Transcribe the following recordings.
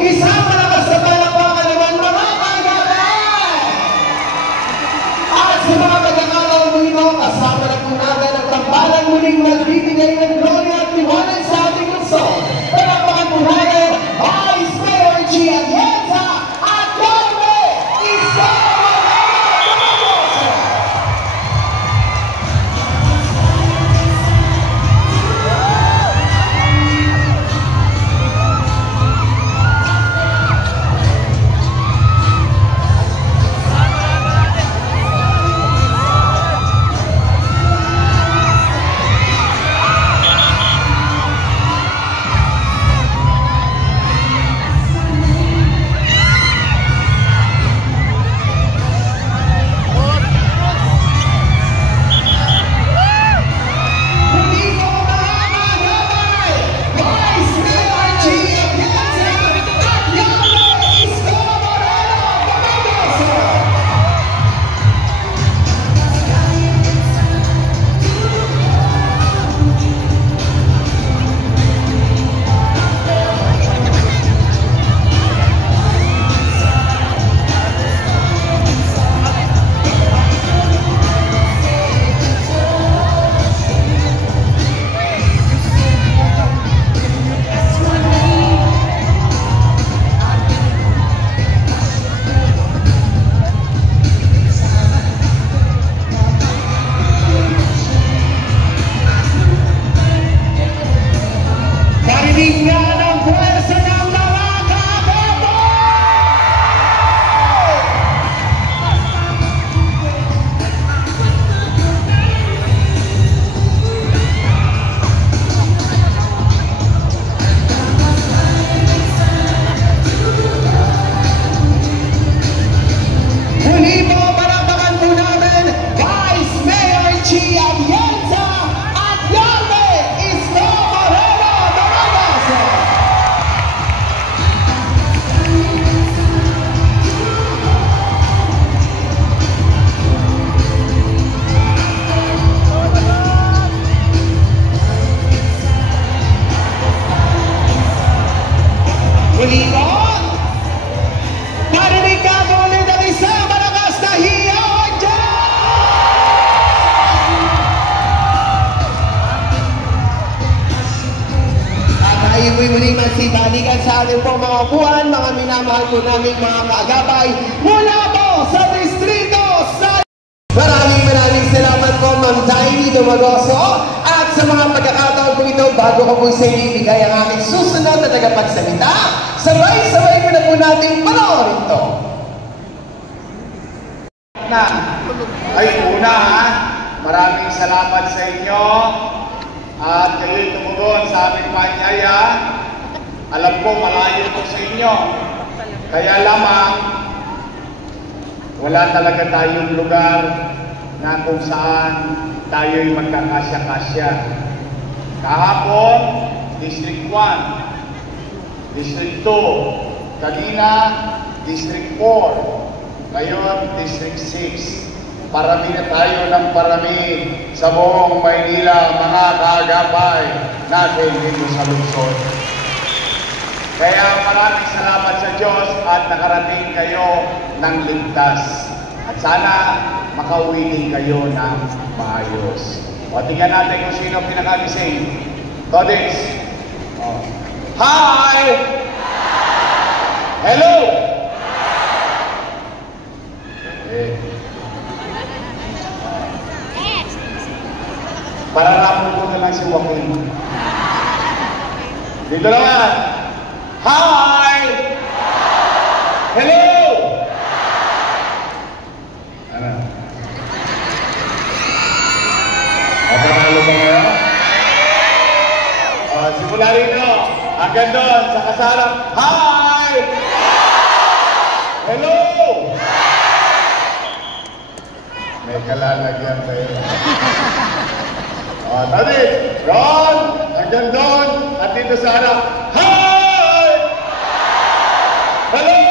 Isang malakas na palakpakan naman mga kagabay! At sa mga pagkakataon mo ito, kasama na po natin ang tambalang muling magbibigay ng glory at liwanag sa ating lungsod. Palakpakan po natin, Vice Mayor G. Atienza at Carme Isko! Muling magsibalikan sa ating pong mga buwan, mga minamahal po naming mga kaagapay mula po sa distrito sa... Maraming salamat po, Ma'am Tiny Dumagoso. At sa mga pagkakataon po ito, bago ko po sa ibigay ang aking susunod na tagapagsalita, sabay-sabay po na po natin panoorin ito. Ay una, maraming salamat sa inyo. At kayo'y tumugon sa aming panyaya. Alam ko, malayo ko sa inyo. Kaya lamang, wala talaga tayong lugar na kung saan tayo'y magkakasya-kasya. Kahapon, District 1, District 2, kanina, District 4, ngayon, District 6. Parami na tayo ng parami sa buong Maynila, mga kaagapay natin dito sa lungsod. Kaya maraming salamat sa Diyos at nakarating kayo ng ligtas. At sana makauwi din kayo ng maayos. O tingnan natin kung sino pinakagising. Todix. Hi! Hello! Pararapon ko na lang si Joaquin. Dito naman. Hi! Hello! Ano? Napakalo ba ngayon? Simula rito. Hanggang doon sa kasarap. Hi! Hello! May kalalagyan kayo. Tadi, Ron, hanggang doon, at dito sa harap, hi! Hello!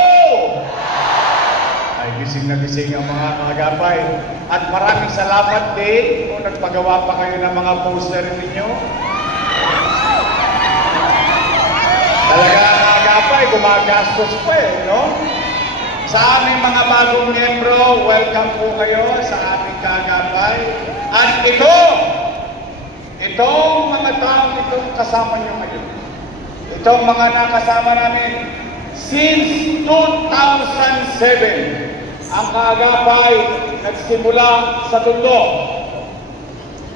Ay, gising na gising ang mga kaagapay. At maraming salamat din kung nagpagawa pa kayo ng mga poster ninyo. Talaga, kaagapay. kagapay, gumagastos pa no? Sa aming mga bagong miyembro, welcome po kayo sa aming kagapay. At itong mga taong itong kasama nyo ngayon, itong mga nakasama namin, since 2007, ang kagapay nagsimula sa Tondo.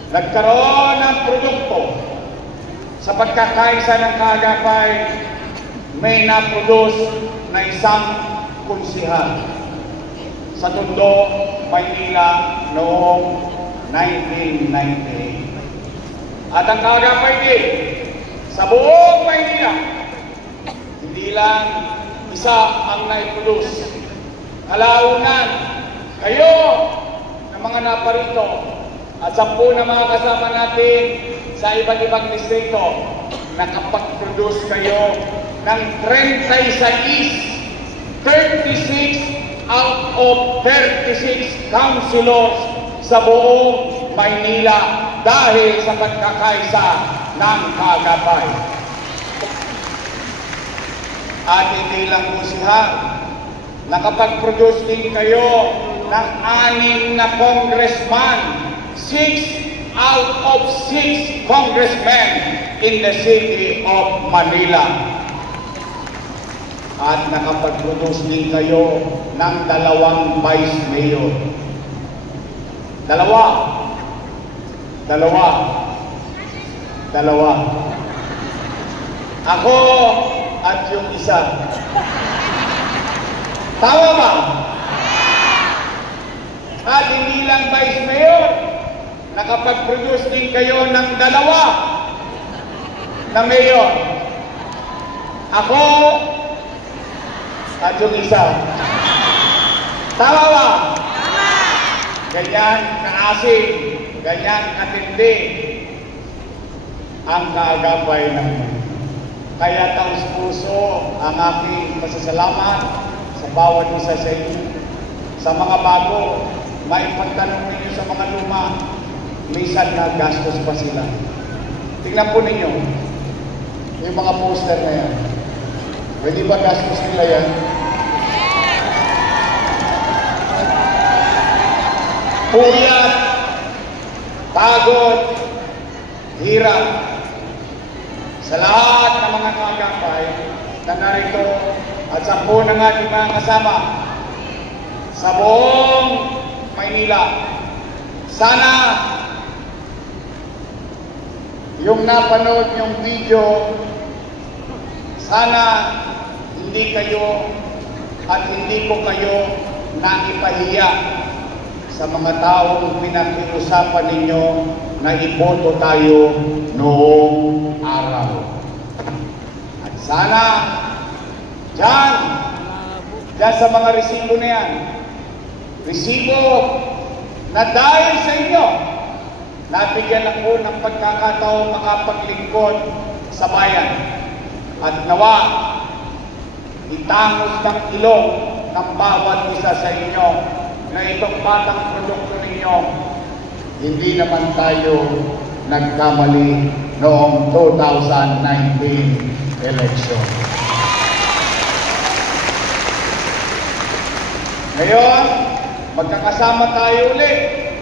Nagkaroon ng produkto. Sa pagkakaisa ng kagapay, may na-produce na isang kunsihal sa Tondo, Maynila noong 1998. At ang kagapay din sa buong Maynila, hindi lang isa ang na-produce. Kalaunan, kayo na mga naparito at 10 na mga kasama natin sa iba't ibang distrito, nakapag-produce kayo ng 36 out of 36 councilors sa buong Maynila dahil sa pagkakaisa ng kagapay. At hindi lang po siya, nakapag-produce din kayo ng 6 na congressman, 6 out of 6 congressmen in the city of Manila. At nakapag-produce din kayo ng 2 vice mayor. Dalawa. Ako at yung isa. Tama ba? At hindi lang vice mayor, nakapag-produce din kayo ng 2 na mayor. Ako at yung isa. Tama ba? Ganyan kaasing, ganyan katindi ang kaagapay ng mundo. Kaya taos puso ang aking pasasalamat sa bawat isa sa inyo. Sa mga bago, may pagtanong ninyo sa mga luma, minsan na gastos pa sila. Tingnan po ninyo, yung mga poster na yan. Pwede ba gastos nila yan? Puyat, pagod, hirap. Sa lahat ng mga kagapay na narito at 10 ng ating mga kasama sa buong Maynila, sana yung napanood yung video, sana hindi kayo at hindi ko kayo naipahiya sa mga taong pinakiusapan ninyo na iboto tayo noong araw. At sana dyan sa mga resibo na yan, resibo na dahil sa inyo, nabigyan ako ng pagkakataon makapaglingkod sa bayan. At nawa, itangos ng ilong ng bawat isa sa inyo na itong batang produkto ninyo, hindi naman tayo nagkamali noong 2019 election. Ngayon, magkakasama tayo ulit.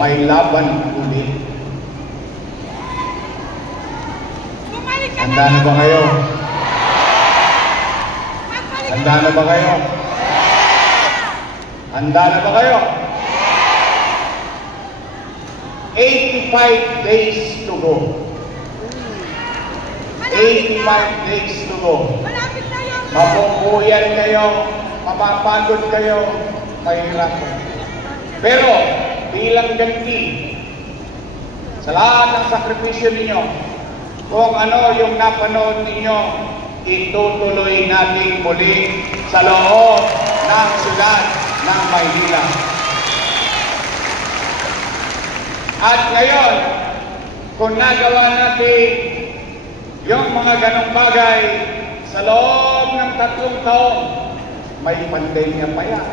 May laban ulit. Handa na ba kayo? Handa na ba kayo? Handa na ba kayo? 85 days to go. 85 days to go. Mapupuyan kayo, mapapagod kayo, mahirap. Pero, bilang ganti, sa lahat ng sakripisyo ninyo, kung ano yung napanood ninyo, itutuloy natin muli sa loob ng syudad ng Maynila. At ngayon, kung nagawa natin yung mga ganong bagay sa loob ng 3 taon, may pandemya pa yan.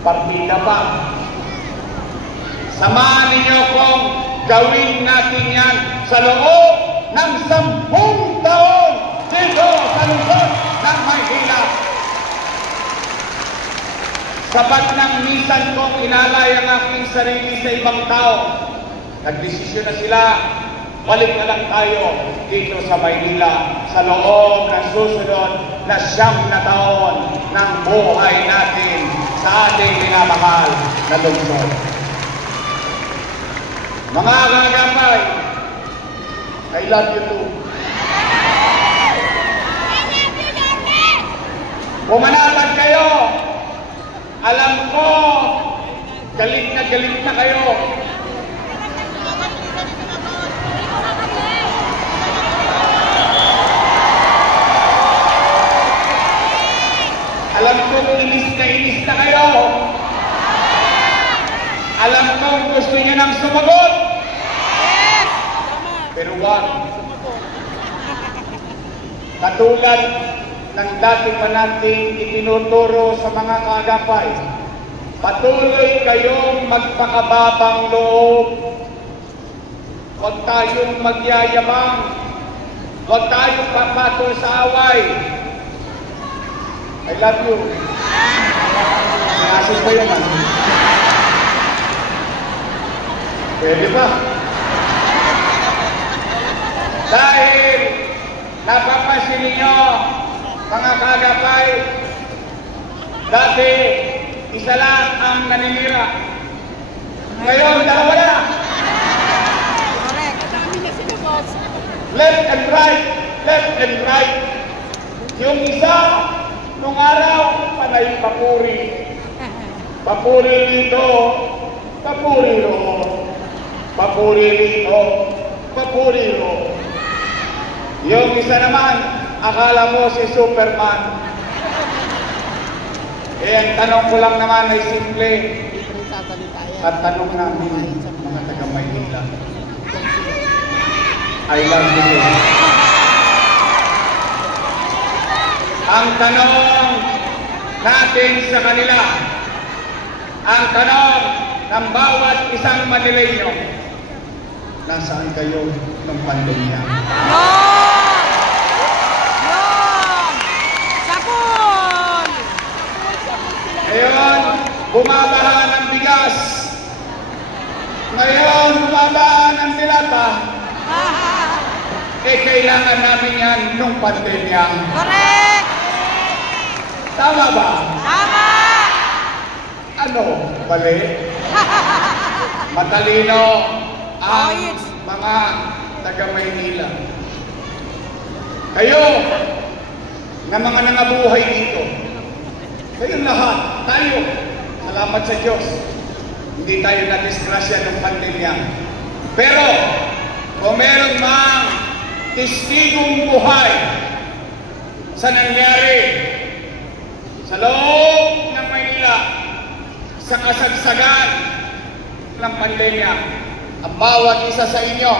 Partida pa. Samahan ninyo kung gawin natin yan sa loob ng 10 taon. Maynila. Sapat ng minsan kong inalay ang aking sarili sa ibang tao. Nagdesisyon na sila, balik na lang tayo dito sa Maynila sa loob ng susunod na 9 na taon ng buhay natin sa ating minamahal na lungsod. Mga kagapay, I love you too. Pumanatag kayo. Alam ko, galit na kayo. Alam ko, inis na kayo. Alam ko, gusto niyo nang sumagot. Pero wag. Katulad ng dati pa nating itinuturo sa mga kaagapay, patuloy kayong magpakababang loob. Huwag tayong magyayabang. Huwag tayong papatol sa away. I love you. Nasin ba yun, man? Pwede ba? Dahil napapansin ninyo, mga kaagapay, dati isa lang ang naninira. Ngayon, dalawa na. Left and right, left and right. Yung isa, nung araw, panay papuri. Papuri dito, papuri roon. Papuri dito, papuri roon. Yung isa naman, akala mo si Superman. Eh, ang tanong ko lang naman ay simple. At tanong namin, mga taga-Maynila, I love you. Ang tanong natin sa kanila, ang tanong ng bawat isang Manileño, nasaan kayo ng pandemya? Ngayon, bumabaha ng bigas. Ngayon, bumabaha ng dilata. Eh, kailangan namin yan nung pandemya. Correct! Tama ba? Tama! Ano? Bali? Matalino ang mga taga-Maynila. Kayo, na mga nangabuhay dito, kayong lahat, tayo, salamat sa Diyos, hindi tayo na-disgrasya ng pandemya. Pero, kung meron mang testigong buhay sa nangyari sa loob ng Maynila, sa kasagsagan ng pandemya, ang bawat isa sa inyo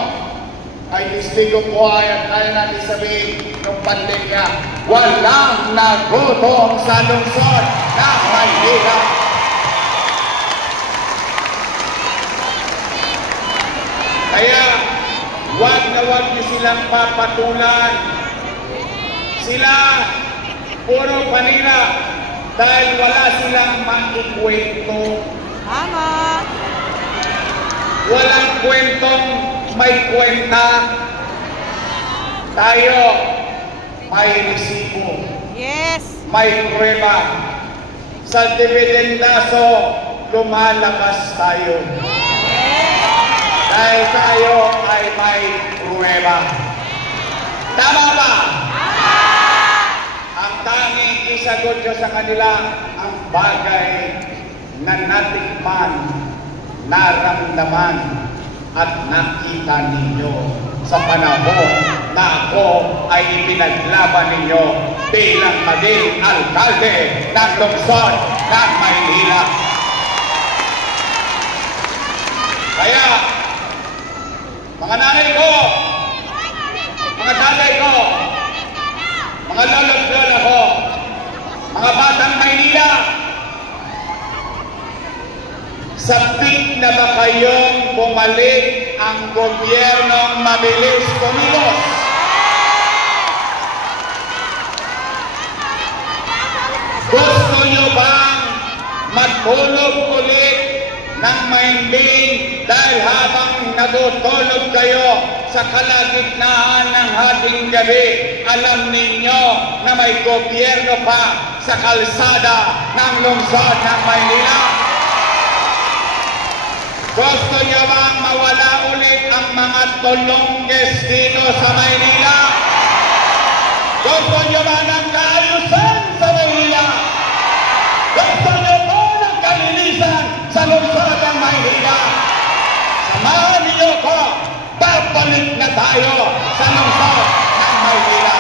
ay testigong buhay at kaya natin sabihin ng pandemya, walang nagutom sa lungsod ng Maynila. Kaya, wag na wag niyo silang papatulan. Sila, puro panira, dahil wala silang maikwento. Tama! Walang kwentong may kwenta. Tayo, may resibo. Yes! May prueba. Sa dividendaso, lumalabas tayo. Dahil tayo ay may prueba. Tama ba? Ang tanging isagot nyo sa kanila ang bagay na natikman, naramdaman, at nakita ninyo sa panahon na ako ay ipinaglaban ninyo bilang maging alkalde ng lungsod ng Maynila. Kaya, mga nanay ko, mga tatay ko, mga lolo't lola ko, mga batang Maynila, sabik na ba kayong bumalik ang gobyernong mabilis kumilos? Gusto nyo bang magtulog ulit ng mahimbing dahil habang natutulog kayo sa kalagitnaan ng hating gabi, alam ninyo na may gobyerno pa sa kalsada ng lungsod ng Maynila? Gusto nyo bang mawala ulit ang mga tulongges dito sa Maynila? Gusto nyo ba ng kaayusan sa Maynila? Gusto nyo ba ng kalinisan sa lungsod ng Maynila? Samahan niyo ko, babalik na tayo sa lungsod ng Maynila.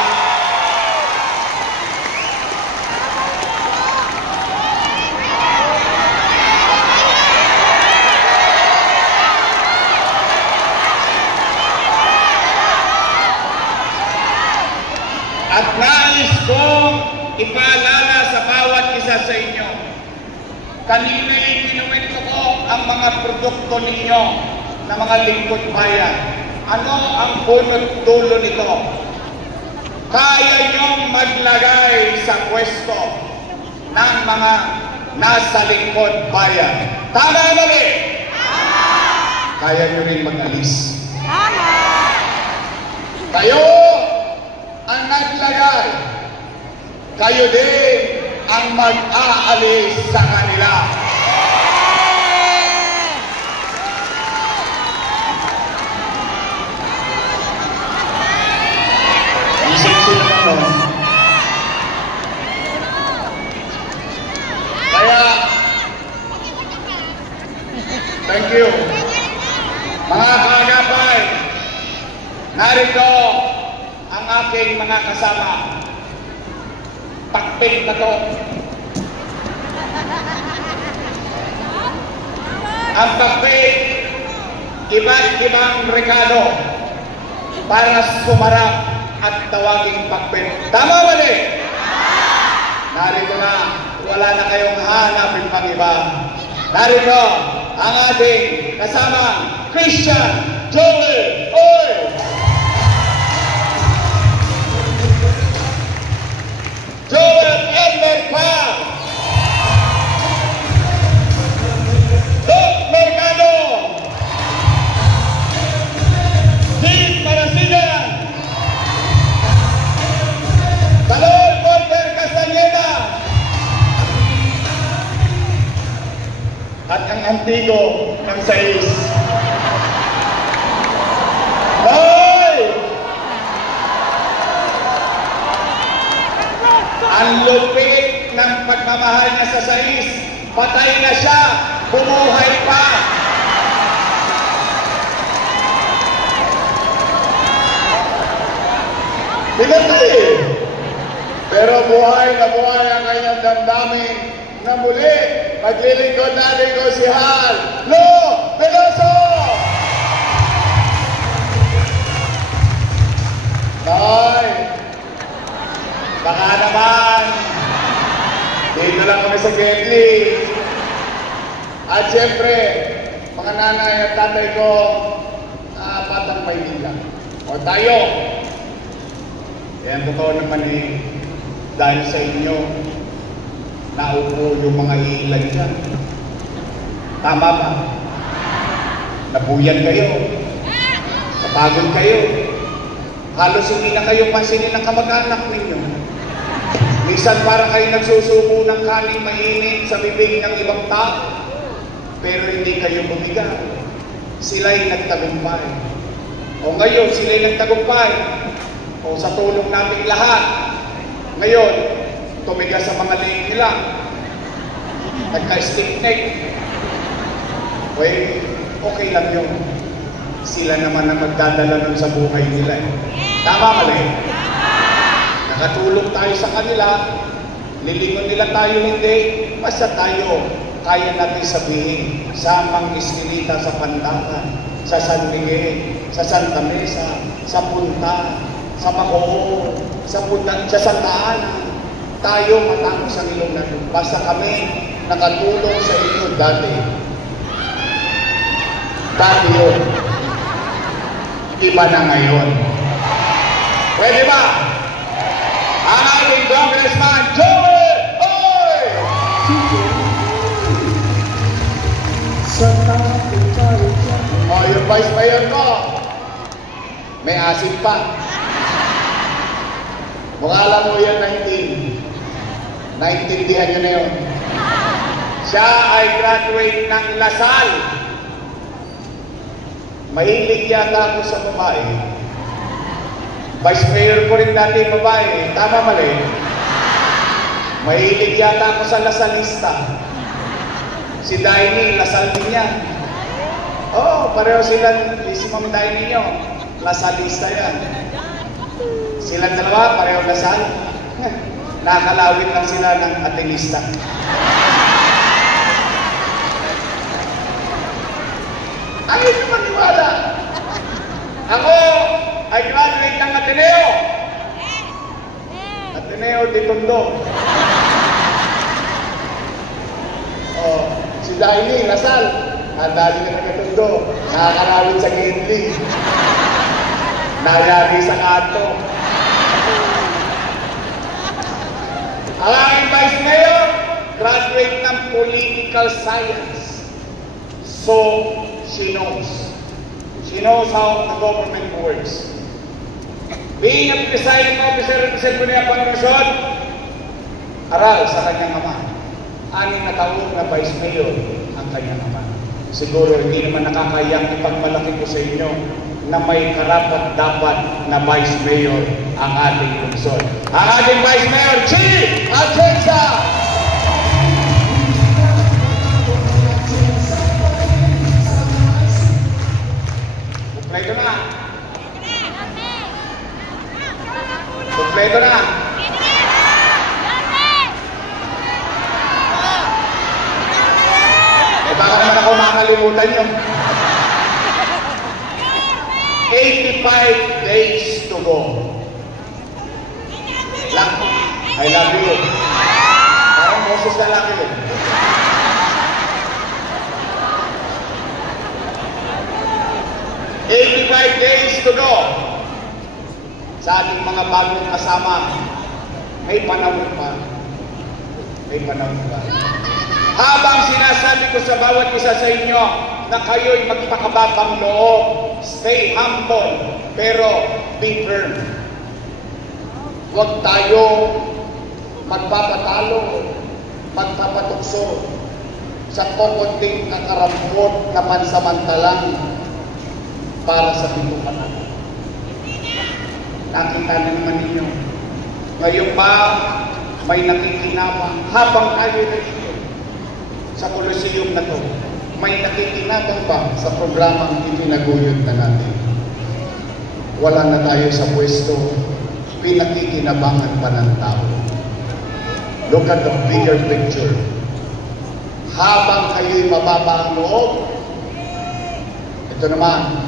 At nais kong ipaalala sa bawat isa sa inyo, kanina'y kinuwento ko ang mga produkto ninyo na mga lingkod bayan. Ano ang punot dulo nito? Kaya niyong maglagay sa pwesto ng mga nasa lingkod bayan. Tama o mali? Kaya niyo rin mag-alis. Kayo ang naglagay, kayo din ang mag-aalis sa kanila. Isip-isip naman. Kaya, thank you. Mga kaagapay, narito ang aking mga kasama. Pakpit na to. Ang pakpit, iba't ibang rekado para sumarap at tawaging pakpit. Tama ba din? Narito na, wala na kayong hanapin pang iba. Narito ang ating kasama, Christian Joel Oy! Joel Elmer Paz, Doc Mercado, Steve Marasigan, Salón Walter Castañeda, at ang antigo ng 6. Ang lupit ng pagmamahal niya sa 6, patay na siya, bumuhay pa. Pinatay. Pero buhay ang kanyang damdamin na muli maglilingkod natin ko si Hal Lo Veloso. Tay, baka naman, dito lang kami sa Getty. At siyempre, mga nanay at tatay ko, Batang Maynila. O tayo, yan totoo naman dahil sa inyo, naupo yung mga ilan dyan. Tama ba? Nabuyan kayo. Napagod kayo. Halos hindi na kayo pansinin ng kamag-anak ninyo. Minsan parang kayo nagsusubo ng kanin mainit sa bibig ng ibang tao. Pero hindi kayo bumiga. Sila'y nagtagumpay. O ngayon, sila'y nagtagumpay. O sa tulong nating lahat. Ngayon, tumiga sa mga leg nila. Nagka-stiff neck. Well, okay lang yun. Sila naman ang magdadala nun sa buhay nila. Tama mali? Nakatulong tayo sa kanila, lilingon nila tayo hindi, basta tayo, kaya natin sabihin, sa Mang Esquilita sa Pandakan, sa San Miguel, sa Santa Mesa, sa Punta, sa Bacoor, sa Santa Ana, tayo matapos ang ilong na doon. Basta kami nakatulong sa inyo dati. Dati yun. Iba na ngayon. Pwede ba? Ang ating Congressman Joel Oy! O, yung vice mayor ko, may asin pa. Mukha lang mo yan 19. Naintindihan nyo na yun. Siya ay graduate ng Lasal. Mahilig yata ako sa babae. Vice mayor ko rin dati babae. Tama mali. Mahilig yata ako sa Lasalista. Si Daini, Lasal din yan. Oo, pareho sila. Si Ma'am Daini nyo. Lasalista yan. Silang dalawa, pareho Lasal. Nakakalawin lang sila ng Atenista. Ayaw nyo maniwala. Ako ay graduate ng Ateneo. Ateneo de Tondo. Oh, si Daini, Lasal. Ang dali na nagkatundo. Nakakalawin sa Gendli. Nayari sa Kanto. Ang aking Vice Mayor, graduate ng Political Science. So, she knows. She knows how the government works. Being a presiding officer ng Sangguniang Pangresyon, aral sa kanyang ama. 6 na taon na Vice Mayor ang kanyang ama. Siguro hindi naman nakakayang ipagmalaki ko sa inyo na may karapat-dapat na Vice Mayor ang ating lungsod. Ang ating Vice Mayor, Chief Atienza! Kompleto na. Kompleto na. Eh baka naman ako makakalimutan yun. 85 days to go. I love you. Parang boses na lang yun. Days to go. Sa ating mga bagong kasama, may panahon pa. May panahon pa. Habang sinasabi ko sa bawat isa sa inyo na kayo'y magpakababang loob, stay humble, pero be firm. Huwag tayo magpapatalo, magpapatukso sa kukunting kakarampot na pansamantalang para sa pintukan natin. Nakita na naman ninyo. Ngayon ba may nakikinabang habang tayo na dito sa Coliseum na to? May nakikinabang ba sa programang ipinaguyod na natin? Wala na tayo sa pwesto, pinakikinabangan pa ng tao. Look at the bigger picture. Habang kayo'y mababa ang loob, ito naman,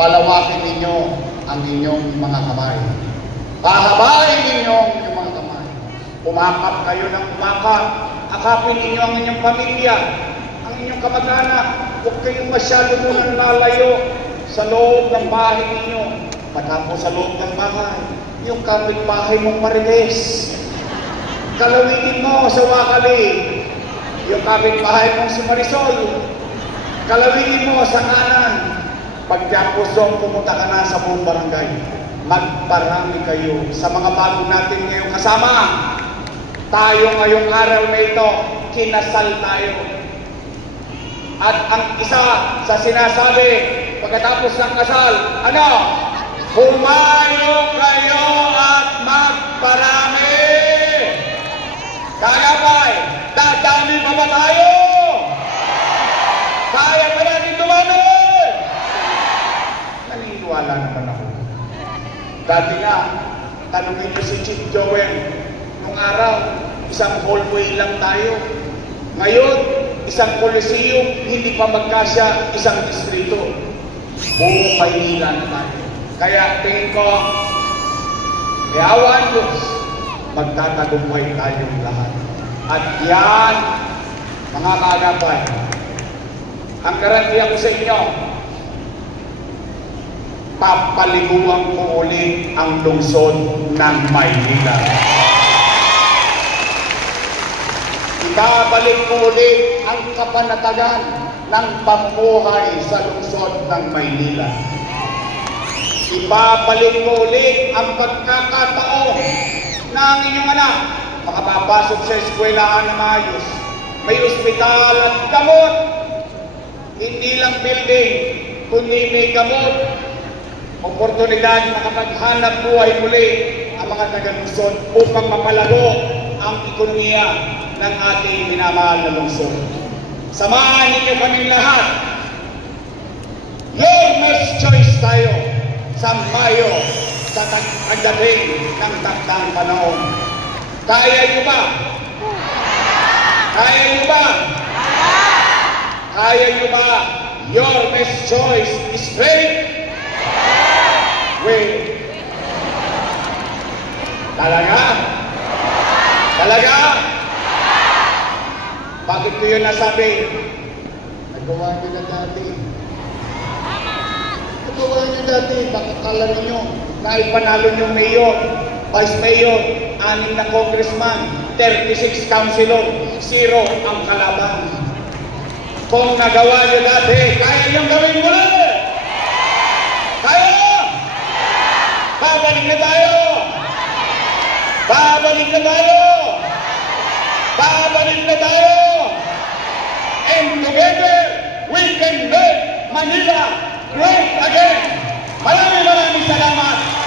palawakin ninyo ang inyong mga kamay. Pahabain ninyo ang inyong mga kamay. Umakap kayo ng umakap. Akapin ninyo ang inyong pamilya, ang inyong kamag-anak. Huwag kayong masyado munang lalayo sa loob ng bahay ninyo. Matapos sa loob ng bahay, yung kapitbahay mong Marites. Kalawitin mo sa Wakali, yung kapitbahay mong si Marisol. Kalawitin mo sa kanan. Pagtapos doon, pumunta ka na sa buong barangay. Magparami kayo sa mga bago natin ngayong kasama. Tayo ngayong araw na ito, kinasal tayo. At ang isa sa sinasabi, pagkatapos ng kasal, ano? Humayo kayo at magparami! Kaya ba'y, dadami pa ba tayo? Kaya pa natin dumami! Naniniwala naman ako. Dati nga, tanungin niyo si Chief Joel, nung araw, isang hallway lang tayo. Ngayon, isang Coliseum, hindi pa magkasya isang distrito. Buong Maynila na tayo. Kaya tingin ko, may awan Diyos, magtatagumpay tayong lahat. At yan, mga kaagapay, ang garantiya ko sa inyo, papaliguan ko ulit ang lungsod ng Maynila. ibabalik mo ulit ang kapanatagan ng pamumuhay sa lungsod ng Maynila. Ibabalik mo ulit ang pagkakataon na ang inyong anak makapapasok sa eskwelahan na maayos. May ospital at gamot. Hindi lang building, kundi may gamot. Oportunidad na makapaghanap buhay muli ang mga taga-lungsod upang mapalago ang ekonomiya ng ating minamahal na lungsod. Samahan ninyo kaming lahat. Your best choice tayo sa Mayo sa pagdating ng takdang panahon. Kaya nyo ba? Kaya nyo ba? Kaya nyo ba? Your best choice is great. Wait. Talaga? Talaga? Bakit ko yun nasabi? Nagawa nyo na dati. Nagawa nyo dati. Bakit kala ninyo na ipanalo nyo mayor, vice mayor, 6 na congressman, 36 councilor, 0 ang kalaban. Kung nagawa nyo dati, kaya nyo gawin muli! Kaya! Babalik na tayo! Babalik na tayo! Babalik na tayo! And together, we can make Manila great again! Maraming salamat!